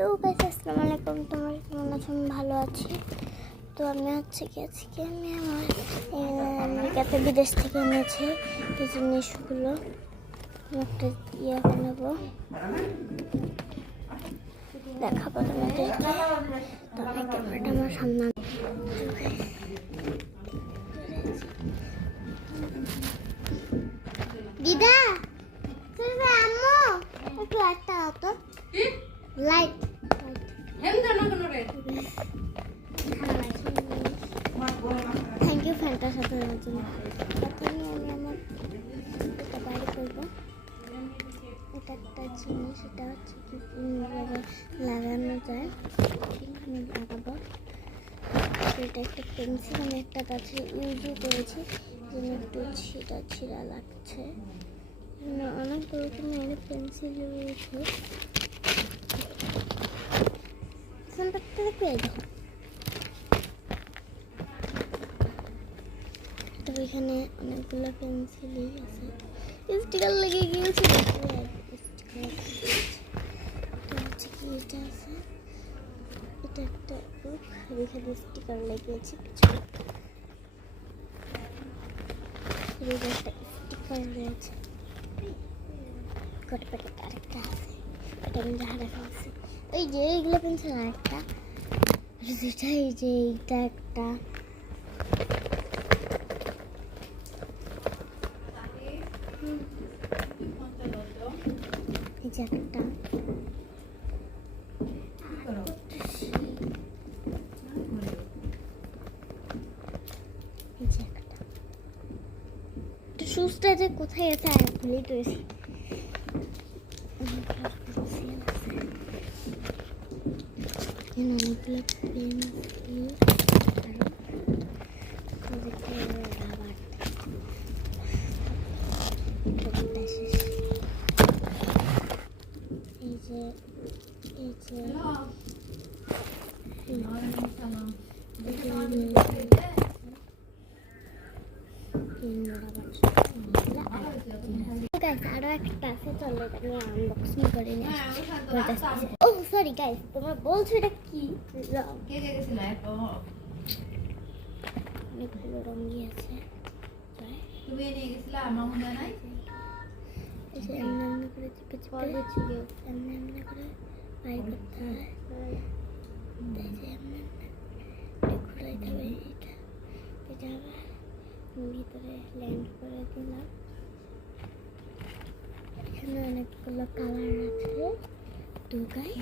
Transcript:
তো গাইস আসসালামু আলাইকুম, তোমরা কেমন আছো? আমি ভালো আছি। তো আমি হচ্ছে কি আজকে আমি আমার আমেরিকাতে বিদেশ থেকে এনেছি এই জিনিসগুলো একটা বানাবো, দেখাবো তোমাদেরকে। তো আমি ক্যামেরাটা আমার সামনে দিদা আম্মু একটু একটা হতো লাইট থ্যাংক ইউ ফ্যানটার সাথে জন্য। প্রথমে আমি আমার এটা বাইরে করবো। এটা একটা জিনিস, এটা হচ্ছে কি লাগানো যায়, এখানে লাগাবো। এটা একটা পেন্সিল, আমি একটা গাছে ইউজও করেছি, যেন একটু ছিঁড়া লাগছে। অনেক রকমের অনেক পেন্সিল রয়েছে। তো এখানে অনেকগুলো পেন্সিলই আছে, স্টিকার লেগে গিয়েছে। এটা আছে, এটা একটা বুক, এখানে স্টিকার লেগেছে কিছু, একটা স্টিকার রয়েছে। কত প্যাকেট আরেকটা আছে, এটা আমি ঝাড়া ফেলছি। ওই যে এইগুলো পেন্সিল আরেকটা, যেটা এই যে এইটা একটা, এই যে একটা, শুজটা যে কোথায় আছে আর ভুলেই তো এসে। অনেকগুলো পেন্সিল, রাবার, এই যে আরো একটা আছে, চলো এটা আমি আনবক্সিং করে নিয়ে আসছি। ও সরি গাইস, তোমরা বলছো এটা কি? অনেকগুলো রঙই আছে। তুমি নিয়ে গেছিলা আমার মনে নাই? এই যে এমনি করে চিপে এমনি করে বাইর করতে হয়। এই যে এমনি ঘুরাইতে হবে, এটা আবার ভিতরে ল্যান্ড করে দিলাম। এখানে অনেকগুলো কালার আছে, দুগাই